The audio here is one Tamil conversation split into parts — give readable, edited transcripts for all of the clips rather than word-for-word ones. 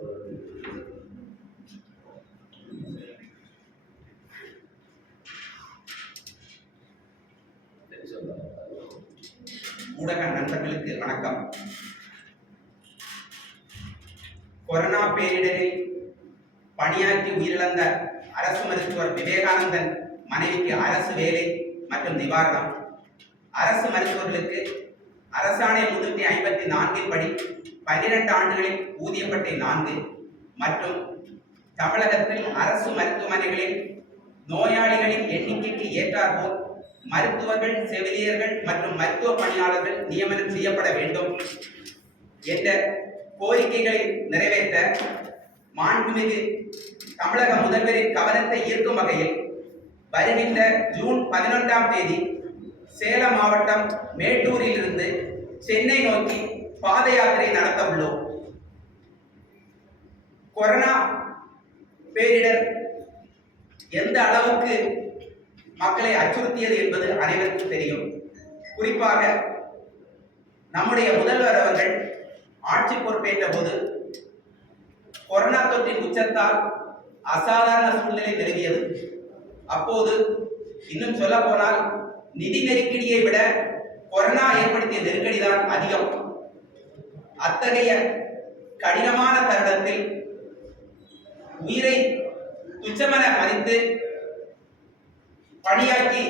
ஊடக நண்பர்களுக்கு வணக்கம். கொரோனா பேரிடரில் பணியாற்றி உயிரிழந்த அரசு மருத்துவர் விவேகானந்தன் மனைவிக்கு அரசு வேலை மற்றும் நிவாரணம். அரசு மருத்துவர்களுக்கு அரசாணை 354 படி 12 ஆண்டுகளில் ஊதியப்பட்டை 4 மற்றும் தமிழகத்தில் அரசு மருத்துவமனைகளில் நோயாளிகளின் எண்ணிக்கைக்கு ஏற்றாற்போல் மருத்துவர்கள், செவிலியர்கள் மற்றும் மருத்துவ பணியாளர்கள் நியமனம் செய்யப்பட வேண்டும் என்ற கோரிக்கைகளை நிறைவேற்ற மாண்புமிகு தமிழக முதல்வரின் கவனத்தை ஈர்க்கும் வகையில் வருகின்ற ஜூன் 11ஆம் தேதி சேலம் மாவட்டம் மேட்டூரில் இருந்து சென்னை நோக்கி பாத யாத்திரை நடத்த உள்ளோம். கொரோனா பேரிடர் எந்த அளவுக்கு மக்களை அச்சுறுத்தியது என்பது அனைவருக்கும் தெரியும். குறிப்பாக நம்முடைய முதல்வர் அவர்கள் ஆட்சி பொறுப்பேற்ற போது கொரோனா தொற்றின் உச்சத்தால் அசாதாரண சூழ்நிலை நிலவியது. அப்போது இன்னும் சொல்ல போனால் நிதி நெருக்கடியை விட கொரோனா ஏற்படுத்திய நெருக்கடிதான் அதிகம். அத்தகைய கடினமான தருணத்தில் உயிரை துச்சமென மதித்து பணியாற்றி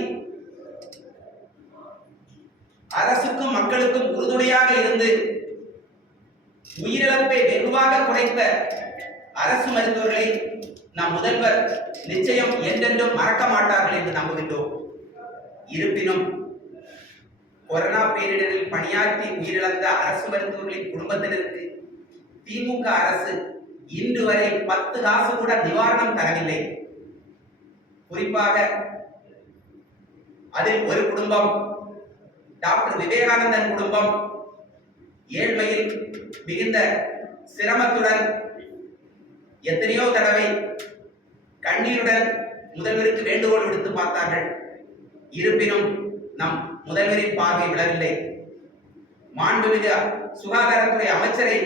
அரசுக்கும் மக்களுக்கும் உறுதுணையாக இருந்து உயிரிழப்பை வெகுவாக குறைத்த அரசு மருத்துவர்களை நம் முதல்வர் நிச்சயம் என்றென்றும் மறக்க மாட்டார்கள் என்று நம்புகின்றோம். இருப்பினும் கொரோனா பேரிடரில் பணியாற்றி உயிரிழந்த அரசு மருத்துவர்களின் குடும்பத்தினருக்கு திமுக அரசு இன்று வரை 10 காசு கூட நிவாரணம் தரவில்லை. குறிப்பாக அதில் ஒரு குடும்பம் டாக்டர் விவேகானந்தன் குடும்பம் ஏழ்மையில் மிகுந்த சிரமத்துடன் எத்தனையோ தடவை கண்ணீருடன் முதல்வருக்கு வேண்டுகோள் விடுத்து பார்த்தார்கள். இருப்பினும் நம் முதல்வரின் பார்வை விழவில்லை. மாண்புமிகு சுகாதாரத்துறை அமைச்சரை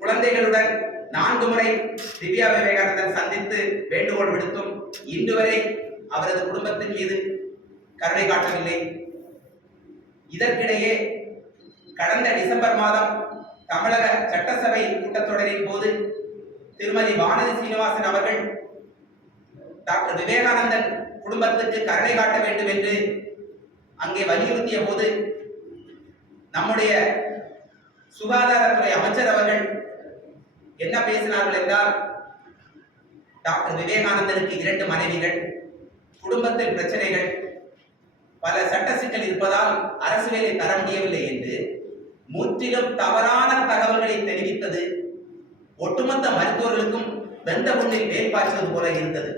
குழந்தைகளுடன் 4 முறை திவ்யா விவேகானந்தன் சந்தித்து வேண்டுகோள் விடுத்தும் இன்று வரை அவரது குடும்பத்தின் மீது கருணை காட்டவில்லை. இதற்கிடையே கடந்த டிசம்பர் மாதம் தமிழக சட்டசபை கூட்டத்தொடரின் போது திருமதி வானதி சீனிவாசன் அவர்கள் டாக்டர் விவேகானந்தன் குடும்பத்துக்கு கருணை காட்ட வேண்டும் என்று அங்கே வலியுறுத்திய போது நம்முடைய சுகாதாரத்துறை அமைச்சர் அவர்கள் என்ன பேசினார்கள் என்றால், டாக்டர் விவேகானந்தனுக்கு 2 மனைவிகள், குடும்பத்தில் பிரச்சனைகள், பல சட்ட சிக்கல் இருப்பதால் அரசு வேலை தர முடியவில்லை என்று முற்றிலும் தவறான தகவல்களை தெரிவித்தது ஒட்டுமொத்த மருத்துவர்களுக்கும் வெந்த முன்னில் வேல் பாய்ச்சுவது போல இருந்தது.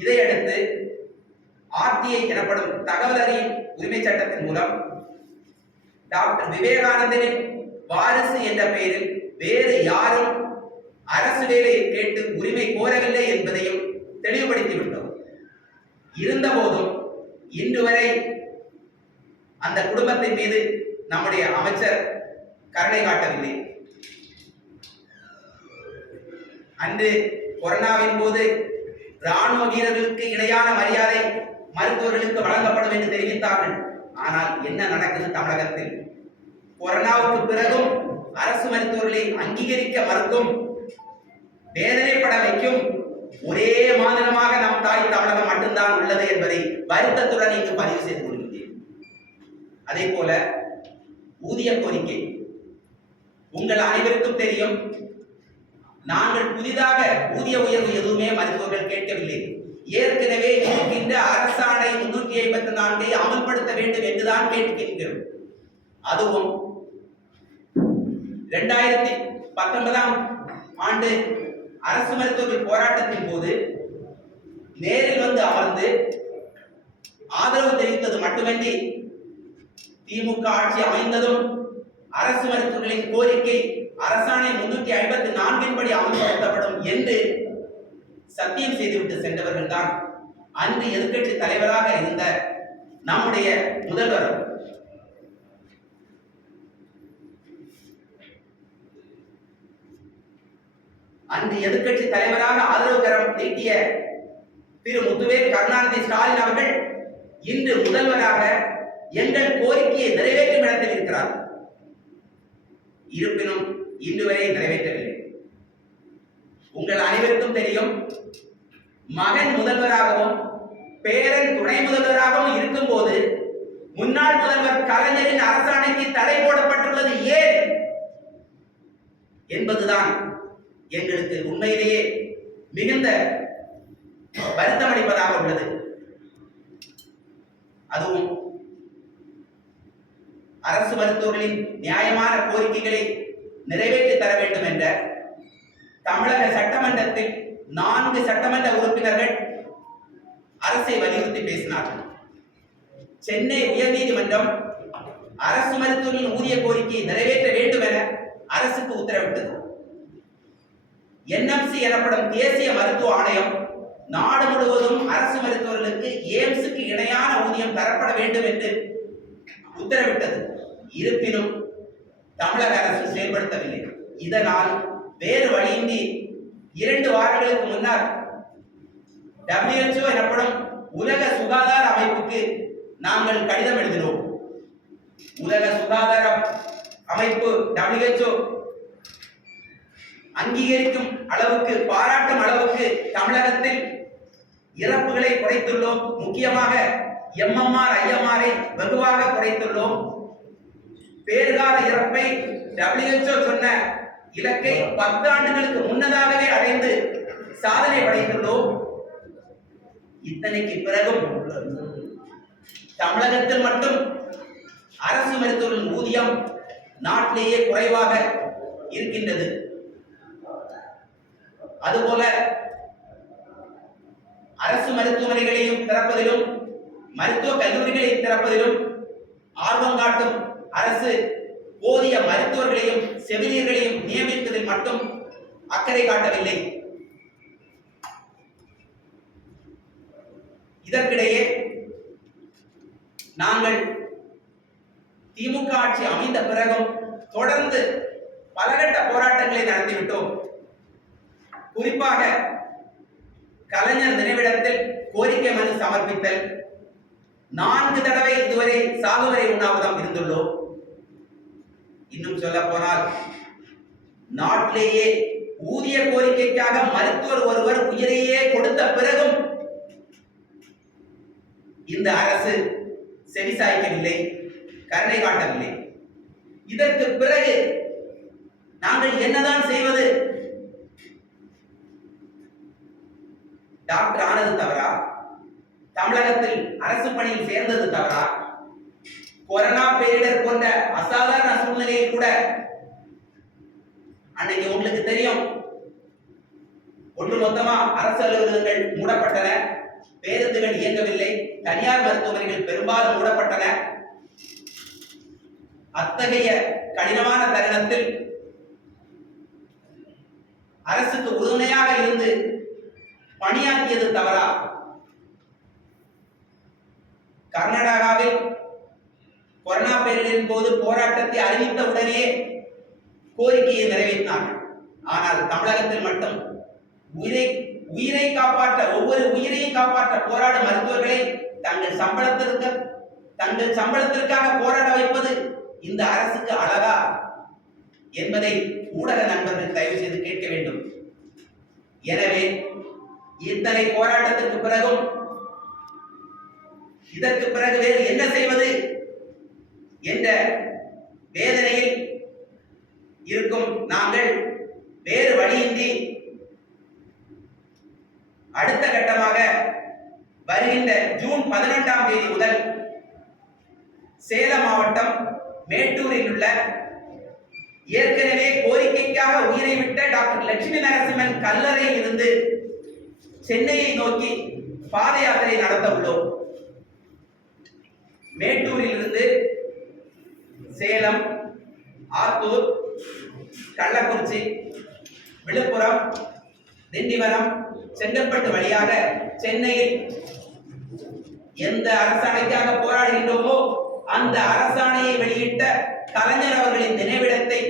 இதையடுத்து RTI எனப்படும் தகவல் அறியும் உரிமை சட்டத்தின் மூலம் டாக்டர் விவேகானந்தனின் வாரிசு என்ற பெயரில் வேறு யாரும் அரசு வேலையை கேட்டு உரிமை கோரவில்லை என்பதையும் தெளிவுபடுத்திவிட்டோம். இருந்தபோதும் இன்று வரை அந்த குடும்பத்தின் மீது நம்முடைய அமைச்சர் கருணை காட்டவில்லை. அன்று கொரோனாவின் போது ராணுவ வீரர்களுக்கு இணையான மரியாதை மருத்துவர்களுக்கு வழங்கப்படும் என்று தெரிவித்தார்கள். ஆனால் என்ன நடக்குது தமிழகத்தில்? கொரோனாவுக்கு பிறகும் அரசு மருத்துவர்களை அங்கீகரிக்க மறுக்கும், வேதனைப்பட வைக்கும் ஒரே மாநிலமாக நம் தாய் தமிழகம் மட்டும்தான் உள்ளது என்பதை வருத்தத்துடன் இங்கு பதிவு செய்து கொள்கின்றேன். அதே போல ஊதிய கோரிக்கை உங்கள் அனைவருக்கும் தெரியும். நாங்கள் புதிதாக ஊதிய உயர்வு எதுவுமே மருத்துவர்கள் கேட்கவில்லை. ஏற்கனவே இருக்கின்ற அரசாணை 354 அமல்படுத்த வேண்டும் என்றுதான் கேட்கின்றோம். அதுவும் 2019ஆம் ஆண்டு அரசு மருத்துவர்கள் போராட்டத்தின் போது நேரில் வந்து அமர்ந்து ஆதரவு தெரிவித்தது மட்டுமின்றி திமுக ஆட்சி அமைந்ததும் அரசு மருத்துவர்களின் கோரிக்கை அரசாணை 354 படி அமல்படுத்தப்படும் என்று சத்தியம் செய்துவிட்டு சென்றவர்கள் தான் அன்று எதிர்க்கட்சி தலைவராக இருந்த நம்முடைய முதல்வர். அன்று எதிர்க்கட்சி தலைவராக ஆதரவு கரம் நீட்டிய திரு முத்துவேல் கருணாநிதி ஸ்டாலின் அவர்கள் இன்று முதல்வராக எங்கள் கோரிக்கையை நிறைவேற்றும் இடத்தில் இருக்கிறார். இருப்பினும் இன்று வரை நிறைவேற்றவில்லை. உங்கள் அனைவருக்கும் தெரியும், மகன் முதல்வராகவும் பேரன் துணை முதல்வராகவும் இருக்கும் போது முன்னாள் முதல்வர் கலைஞரின் அரசாணைக்கு தடை போடப்பட்டுள்ளது ஏன் என்பதுதான் எங்களுக்கு உண்மையிலேயே மிகுந்த வருத்தமளிப்பதாக உள்ளது. அதுவும் அரசு மருத்துவர்களின் நியாயமான கோரிக்கைகளை நிறைவேற்றி தர வேண்டும் என்ற தமிழக சட்டமன்றத்தில் 4 சட்டமன்ற உறுப்பினர்கள் அரசை வலியுறுத்தி பேசினார்கள். சென்னை உயர்நீதிமன்றம் அரசு மருத்துவர்களின் ஊதிய கோரிக்கையை நிறைவேற்ற வேண்டும் என அரசுக்கு உத்தரவிட்டது. NMC எனப்படும் தேசிய மருத்துவ ஆணையம் நாடு முழுவதும் அரசு மருத்துவர்களுக்கு எய்ம்ஸுக்கு இணையான ஊதியம் தரப்பட வேண்டும் என்று உத்தரவிட்டது. இருப்பினும் தமிழக அரசு செயல்படுத்தவில்லை. இதனால் வேறு வழியின்றி 2 வாரங்களுக்கு முன்னர் WHO எனப்படும் உலக சுகாதார அமைப்புக்கு நாங்கள் கடிதம் எழுதினோம். உலக சுகாதார அமைப்பு WHO அங்கீகரிக்கும் அளவுக்கு, பாராட்டும் அளவுக்கு தமிழகத்தில் இறப்புகளை குறைத்துள்ளோம். முக்கியமாக MMR IMR வெகுவாக குறைத்துள்ளோம். பேறுகால இறப்பை WHO சொன்ன இலக்கை 10 ஆண்டுகளுக்கு முன்னதாகவே அடைந்து சாதனை படைத்துள்ளோம். இத்தனைக்கு பிறகும் தமிழகத்தில் மட்டும் அரசு மருத்துவர்களின் ஊதியம் நாட்டிலேயே குறைவாக இருக்கின்றது. அதுபோல அரசு மருத்துவமனைகளையும் திறப்பதிலும் மருத்துவ கல்லூரிகளை திறப்பதிலும் ஆர்வம் காட்டும் அரசு போதிய மருத்துவர்களையும் செவிலியர்களையும் நியமிப்பதில் மட்டும் அக்கறை காட்டவில்லை. இதற்கிடையே நாங்கள் திமுக ஆட்சி அமைந்த பிறகும் தொடர்ந்து பலகட்ட போராட்டங்களை நடத்திவிட்டோம். குறிப்பாக கலைஞர் நினைவிடத்தில் கோரிக்கை மனு சமர்ப்பித்தல், 4 தடவை இதுவரை சாகுவரை உண்ணாவிரதம் இருந்துள்ளோம். இன்னும் சொல்ல போனால் நாட்டிலேயே ஊதிய கோரிக்கைக்காக மருத்துவர் ஒருவர் உயிரையே கொடுத்த பிறகும் இந்த அரசு செவிசாய்க்கவில்லை, கருணை காட்டவில்லை. இதற்கு பிறகு நாங்கள் என்னதான் செய்வது? டாக்டர் ஆனது தவறா? தமிழகத்தில் அரசு பணியில் சேர்ந்தது தவறா? கொரோனா பேரிடர் போன்ற அசாதாரண சூழ்நிலையில் கூட அன்னைக்கு உங்களுக்கு தெரியும், ஒட்டுமொத்தமா அரசு அலுவலகங்கள் மூடப்பட்டன, பேருந்துகள் இயங்கவில்லை, தனியார் மருத்துவமனைகள் பெரும்பாலும் மூடப்பட்டன. அத்தகைய கடினமான தருணத்தில் அரசுக்கு உறுதுணையாக இருந்து பணியாற்றியது தவறா? கர்நாடகாவில் கொரோனா பேரிடரின் போது போராட்டத்தை அறிவித்த உடனே கோரிக்கையை நிறைவேற்றினார்கள். ஆனால் தமிழகத்தில் மட்டும் உயிரை காப்பாற்ற, ஒவ்வொரு உயிரையும் காப்பாற்ற போராடும் மருத்துவர்களை தங்கள் சம்பளத்திற்காக போராட வைப்பது இந்த அரசுக்கு அழகா என்பதை ஊடக நண்பர்கள் தயவு செய்து கேட்க வேண்டும். எனவே இத்தனை போராட்டத்திற்கு பிறகும் இதற்கு பிறகு வேறு என்ன செய்வது என்ற வேதனையில் இருக்கும் நாங்கள் வேறு வழியின்றி அடுத்த கட்டமாக வருகின்ற ஜூன் 11ஆம் தேதி முதல் சேலம் மாவட்டம் மேட்டூரில் உள்ள ஏற்கனவே கோரிக்கைக்காக உயிரை விட்ட டாக்டர் லட்சுமி நரசிம்மன் கல்லறையில் இருந்து சென்னையை நோக்கி பாத யாத்திரை நடத்த உள்ளோம். மேட்டூரில் இருந்து சேலம், ஆத்தூர், கள்ளக்குறிச்சி, விழுப்புரம், திண்டிவனம், செங்கல்பட்டு வழியாக சென்னையில் எந்த அரசாணைக்காக போராடுகின்றோமோ அந்த அரசாணையை வெளியிட்ட கலைஞர் அவர்களின் நினைவிடத்தை